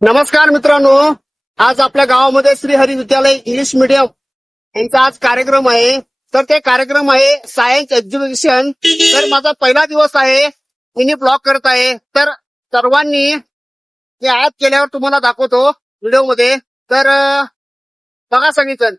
नमस्कार मित्रांनो, आज आपल्या गावामध्ये श्रीहरी विद्यालय इंग्लिश मीडियम यांचा आज कार्यक्रम आहे. तर ते कार्यक्रम आहे सायन्स एक्झिबिशन. तर माझा पहिला दिवस आहे, मिनी ब्लॉग करत आहे. तर सर्वांनी ते ऍप केल्यावर तुम्हाला दाखवतो व्हिडिओ मध्ये. तर बघा सगळीजण.